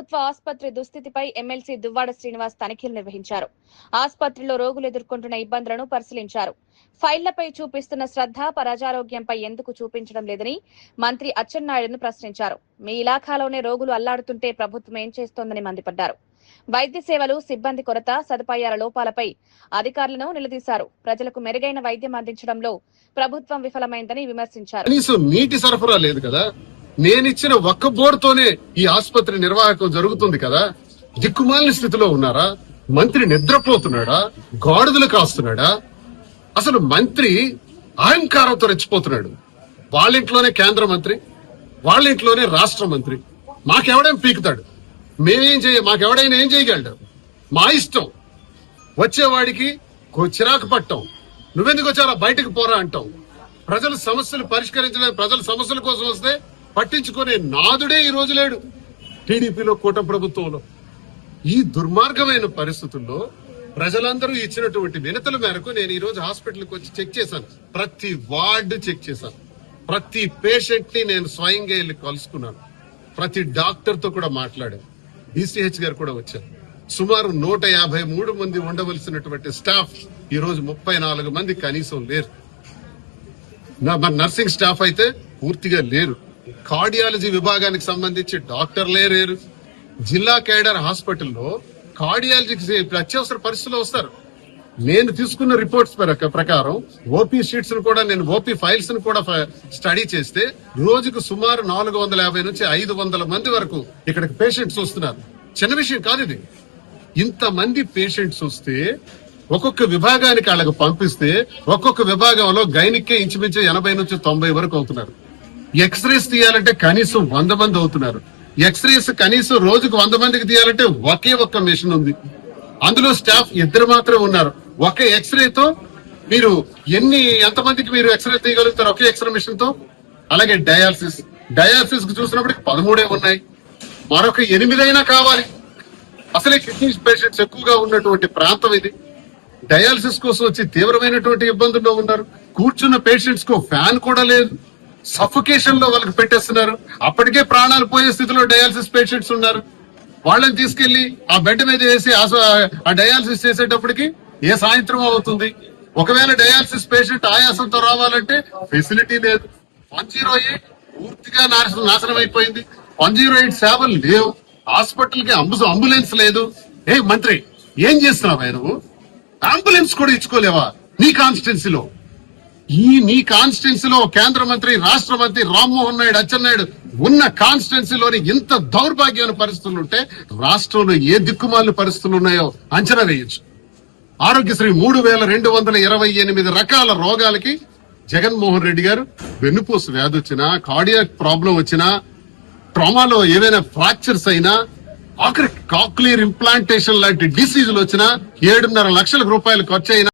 ప్రభుత్వ ఆసుపత్రి దుస్థితిపై ఎమ్మెల్సీ దువ్వాడ శ్రీనివాస్ తనిఖీలు నిర్వహించారు. ఆసుపత్రిలో రోగులు ఎదుర్కొంటున్న ఇబ్బందులను పరిశీలించారు. ఫైళ్లపై చూపిస్తున్న శ్రద్ధ ప్రజారోగ్యంపై ఎందుకు చూపించడం లేదని మంత్రి అచ్చెన్నాయుడును ప్రశ్నించారు. మీ ఇలాఖాలోనే రోగులు అల్లాడుతుంటే ప్రభుత్వం ఏం చేస్తోందని మండిపడ్డారు. వైద్య సేవలు, సిబ్బంది కొరత, సదుపాయాల లోపాలపై అధికారులను నిలదీశారు. ప్రజలకు మెరుగైన వైద్యం అందించడంలో ప్రభుత్వం విఫలమైందని విమర్శించారు. నీటి సరఫరా లేదు కదా, నేనిచ్చిన ఒక్క బోర్డుతోనే ఈ ఆసుపత్రి నిర్వాహకం జరుగుతుంది కదా. దిక్కుమాలిన స్థితిలో ఉన్నారా? మంత్రి నిద్రపోతున్నాడా? గాడిదలు కాస్తున్నాడా? అసలు మంత్రి అహంకారంతో రెచ్చిపోతున్నాడు. వాళ్ళింట్లోనే కేంద్ర మంత్రి, వాళ్ళింట్లోనే రాష్ట్ర మంత్రి. మాకెవడేం పీకుతాడు? మాకెవడైనా ఏం చేయగలడు? మా ఇష్టం. వచ్చేవాడికి చిరాకు పట్టం, నువ్వెందుకు వచ్చారా బయటకు పోరా అంటాం. ప్రజల సమస్యలు పరిష్కరించలేదు. ప్రజల సమస్యల కోసం వస్తే పట్టించుకునే నాదుడే ఈ రోజు లేడు టీడీపీలో, కూటమి ప్రభుత్వంలో. ఈ దుర్మార్గమైన పరిస్థితుల్లో ప్రజలందరూ ఇచ్చినటువంటి వినతుల మేరకు నేను ఈ రోజు హాస్పిటల్కి వచ్చి చెక్ చేశాను. ప్రతి వార్డు చెక్ చేశాను. ప్రతి పేషెంట్ ని నేను స్వయంగా వెళ్ళి కలుసుకున్నాను. ప్రతి డాక్టర్ తో కూడా మాట్లాడాను. డిసిహెచ్ గారు కూడా వచ్చారు. సుమారు 153 మంది ఉండవలసినటువంటి స్టాఫ్ ఈ రోజు 34 మంది కనీసం లేరు. మన నర్సింగ్ స్టాఫ్ అయితే పూర్తిగా లేరు. కార్డియాలజీ విభాగానికి సంబంధించి డాక్టర్లే లేరు. జిల్లా కేడర్ హాస్పిటల్లో కార్డియాలజీకి అత్యవసర పరిస్థితుల్లో వస్తారు. నేను తీసుకున్న రిపోర్ట్స్ ప్రకారం ఓపీ షీట్స్ ను కూడా, నేను ఓపీ ఫైల్స్ ను కూడా స్టడీ చేస్తే రోజుకు సుమారు 450 నుంచి 500 మంది వరకు ఇక్కడికి పేషెంట్స్ వస్తున్నారు. చిన్న విషయం కాదు ఇది. ఇంతమంది పేషెంట్స్ వస్తే ఒక్కొక్క విభాగానికి వాళ్ళకు పంపిస్తే ఒక్కొక్క విభాగంలో గైనిక్కే ఇంచుమించు 80 నుంచి 90 వరకు అవుతున్నారు. ఎక్స్రేస్ తీయాలంటే కనీసం 100 మంది అవుతున్నారు. ఎక్స్రేస్ కనీసం రోజుకు 100 మందికి తీయాలంటే ఒకే ఒక్క మెషిన్ ఉంది. అందులో స్టాఫ్ 2 మాత్రమే ఉన్నారు. ఒక ఎక్స్రేతో మీరు ఎంతమందికి మీరు ఎక్స్రే తీయగలుగుతారు ఒకే ఎక్స్రే మిషన్ తో? అలాగే డయాలసిస్ కు చూసినప్పటికి 13 ఉన్నాయి. మరొక 8 అయినా కావాలి. అసలే కిడ్నీ పేషెంట్స్ ఎక్కువగా ఉన్నటువంటి ప్రాంతం ఇది. డయాలసిస్ కోసం వచ్చి తీవ్రమైనటువంటి ఇబ్బందుల్లో ఉన్నారు. కూర్చున్న పేషెంట్స్ కు ఫ్యాన్ కూడా లేదు. సఫోకేషన్ లో వాళ్ళకి పెట్టేస్తున్నారు. అప్పటికే ప్రాణాలు పోయే స్థితిలో డయాలసిస్ పేషెంట్స్ ఉన్నారు. వాళ్ళని తీసుకెళ్లి ఆ బెడ్ మీద వేసి ఆ డయాలసిస్ చేసేటప్పటికి ఏ సాయంత్రం అవుతుంది. ఒకవేళ డయాలసిస్ పేషెంట్ ఆయాసంతో రావాలంటే ఫెసిలిటీ లేదు. 108 పూర్తిగా నాశనం అయిపోయింది. 108 సేవలు లేవు. హాస్పిటల్ కి అంబులెన్స్ లేదు. ఏ మంత్రి, ఏం చేస్తున్నావా నువ్వు? అంబులెన్స్ కూడా ఇచ్చుకోలేవా నీ కాన్స్టిట్యున్సీలో? నీ కాన్స్టిట్యున్సీలో కేంద్ర మంత్రి, రాష్ట్ర మంత్రి రామ్మోహన్ నాయుడు, అచ్చెన్నాయుడు ఉన్న కాన్స్టిట్యున్సీలోని ఇంత దౌర్భాగ్యమైన పరిస్థితులు ఉంటే రాష్ట్రంలో ఏ దిక్కుమాలిన పరిస్థితులు ఉన్నాయో అంచనా వేయొచ్చు. ఆరోగ్యశ్రీ 3228 రకాల రోగాలకి జగన్మోహన్ రెడ్డి గారు వెన్నుపూస వ్యాధి వచ్చినా, కార్డియాక్ ప్రాబ్లం వచ్చినా, ట్రామాలో ఏవైనా ఫ్రాక్చర్స్ అయినా, ఆఖరి కాక్లియర్ ఇంప్లాంటేషన్ లాంటి డిసీజులు వచ్చినా 7.5 లక్షల రూపాయలు ఖర్చు అయినా